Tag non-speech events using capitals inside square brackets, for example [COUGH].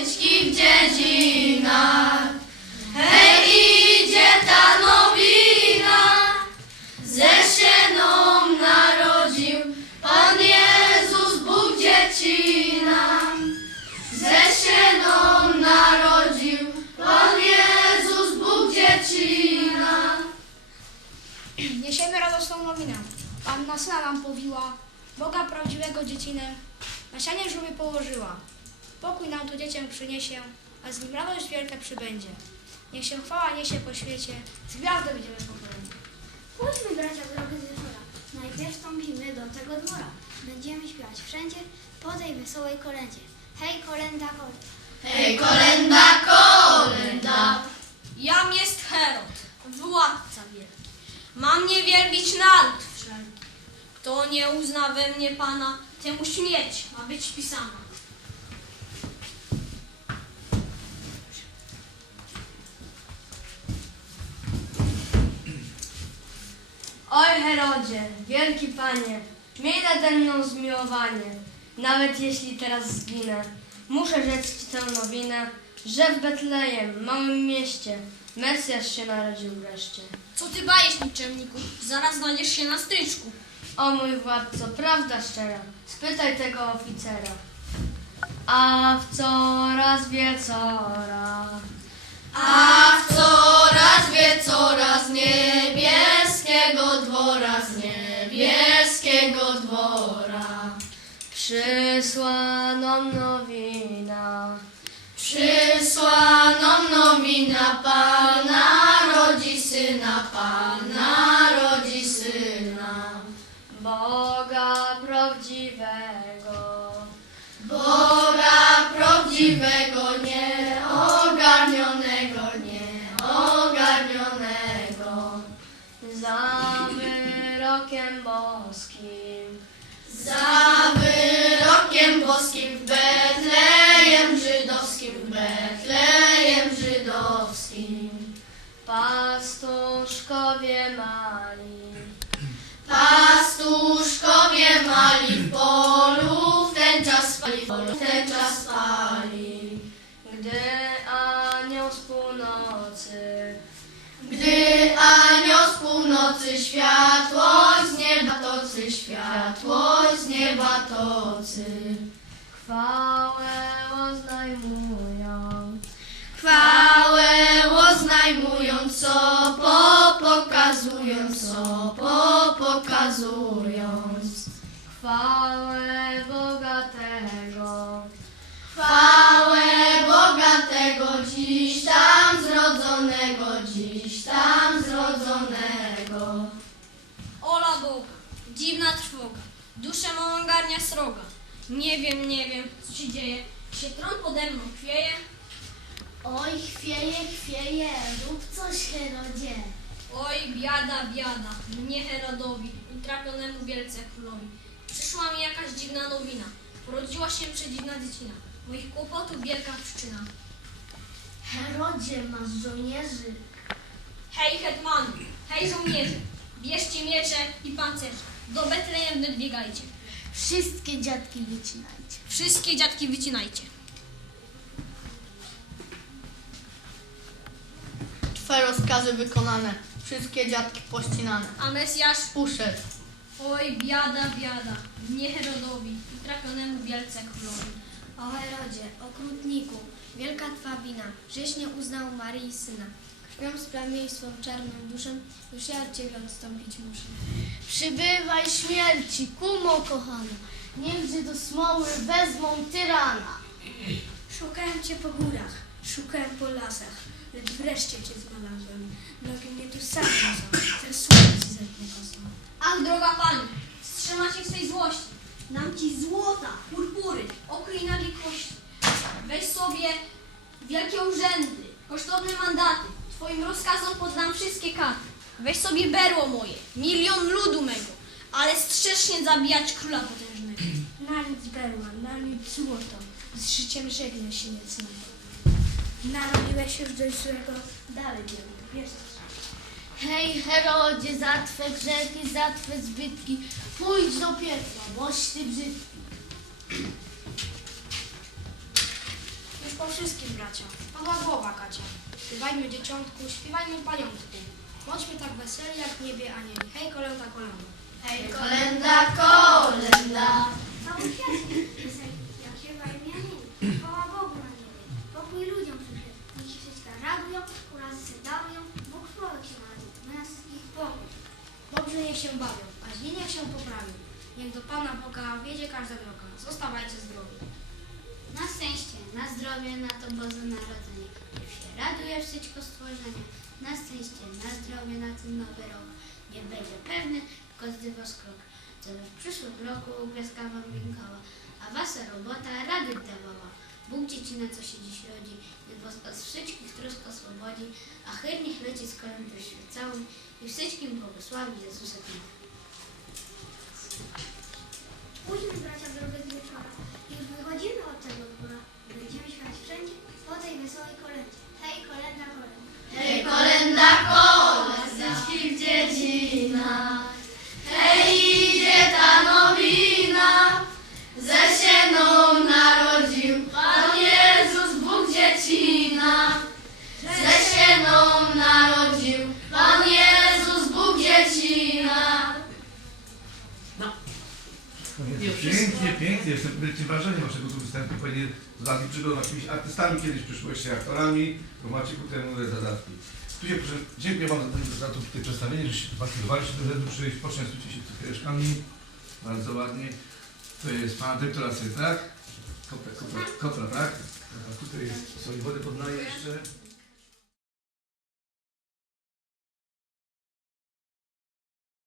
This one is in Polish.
Patyczki w dziedzinach. Hej, idzie ta nowina, ze się nam narodził Pan Jezus, Bóg dzieci nam. Ze się nam narodził Pan Jezus, Bóg dzieci nam. Niesiemy radosną nowinę. Panna syna nam powiła, Boga prawdziwego dziecinę, na sianie żółwie położyła. Pokój nam tu dziecię przyniesie, a z nim radość wielka przybędzie. Niech się chwała niesie po świecie, z gwiazdą będziemy pochwaleni. Pójdźmy bracia drogę z wieczora. Najpierw wstąpimy do tego dwora. Będziemy śpiewać wszędzie po tej wesołej kolędzie. Hej kolenda kolenda. Hej, kolenda, kolenda. Jam jest Herod, władca wielki. Mam nie wielbić naród wszelki. Kto nie uzna we mnie Pana, temu śmierć ma być pisana. Herodzie, wielki panie, miej nade mną zmiłowanie. Nawet jeśli teraz zginę, muszę rzec ci tę nowinę, że w Betlejem, małym mieście, Mesjasz się narodził wreszcie. Co ty bajesz, niczemniku? Zaraz znajdziesz się na stryczku. O mój władco, prawda szczera, spytaj tego oficera. A w coraz wiecora, A w coraz wie coraz niebieskiego przysłano nowina. Przysłano nowina Pana rodzi syna, Pana rodzi syna. Boga prawdziwego. Boga prawdziwego, nieogarnionego, nieogarnionego. Za wyrokiem boskim, Za wyrokiem boskim w Betlejem żydowskim, w Betlejem żydowskim. pastuszkowie mali, Pastuszkowie mali w polu, w ten czas spali, w ten czas spali. gdy anioł z północy Gdy anioł z północy światłość z nieba tocy, światłość z nieba tocy. chwałę oznajmują. Nie wiem, nie wiem, co się dzieje. Się tron pode mną chwieje? Oj, chwieje, chwieje, rób coś Herodzie. Oj, biada, biada, mnie Herodowi, utrapionemu wielce królowi. Przyszła mi jakaś dziwna nowina. Porodziła się przedziwna dziecina. Moich kłopotów wielka przyczyna. Herodzie, masz żołnierzy. Hej hetmanu, hej żołnierze, bierzcie miecze i pancerze. Do Betlejem wnet biegajcie. Wszystkie dziadki wycinajcie. Wszystkie dziadki wycinajcie. Twe rozkazy wykonane, wszystkie dziadki pościnane. A Mesjasz? Uszedł. Oj, biada, biada, mnie Herodowi i trafionemu wielce królowi. O Herodzie, okrutniku, wielka Twa wina, żeś nie uznał Maryi syna. Krwią splamiej swą czarną duszę, już ja od Ciebie odstąpić muszę. Przybywaj śmierci, kumo kochana, niechże do smoły wezmą tyrana. Szukałem Cię po górach, szukałem po lasach, lecz wreszcie Cię znalazłem. Nogi mnie tu sam niosą, ten słońce zetnie kosą. Ach, droga pani, wstrzyma się z tej złości. Dam ci złota, purpury, okryj nagi kości. Weź sobie wielkie urzędy, kosztowne mandaty. Twoim rozkazom poddam wszystkie karty. Weź sobie berło moje, milion ludu mego, ale strzeż nie zabijać króla potężnego. [CLEARS THROAT] Nalić berła, nalić złoto, z życiem żegnę się niecnego. Narobiłeś już dość złego, dalej wiesz Hej Herodzie, za Twe grzechy, za Twe zbytki, pójdź do piekła, boś Ty brzydki. Już po wszystkim, bracia. Padła głowa, Kacia. Śpiewajmy dzieciątku, śpiewajmy paniątku. Bądźmy tak weseli jak w niebie anieli. Hej, kolęda, kolęda. Hej, kolenda, kolenda. Cały świat się wajmianie. Chwała Bogu na niebie. Pokój ludziom przyszedł. Niech się wszystko radują, urazy darują. Bóg człowiek się narodził. My nas wszystkich pokój. Dobrze niech się bawią, a źli niech się poprawią. Niech do Pana Boga wiedzie każda droga. Zostawajcie zdrowi. Na szczęście, na zdrowie, na to Boże Narodzenie. Niech się raduje wszystko stworzenie. Na szczęście, na zdrowie, na ten nowy rok. Niech będzie pewny każdy wasz krok. Co by w przyszłym roku gwiazdka wam winkała, a wasza robota rady dawała. Bóg dziecina, co się dziś rodzi, niech was od wszystkich trosk oswobodzi, a chyr niech leci z cały i wszystkim błogosławi Jezusa Chrystusa. Pójdźmy bracia drogę po tej wesołej Pięknie. Jestem wielkim wrażeniem waszego tu występu. Pewnie lat przygodą jakimiś artystami kiedyś przyszłości, aktorami, bo macie ku temu zadatki. Tu się proszę, dziękuję wam za, za to tutaj przedstawienie, że się fakturowaliście do rzędu przyjść, poczęstujcie się cukiereczkami. Bardzo ładnie. To jest pan dyrektor Asy, tak? Kopra, kopra, kopra, tak? A tutaj jest, sobie wodę poddaję jeszcze.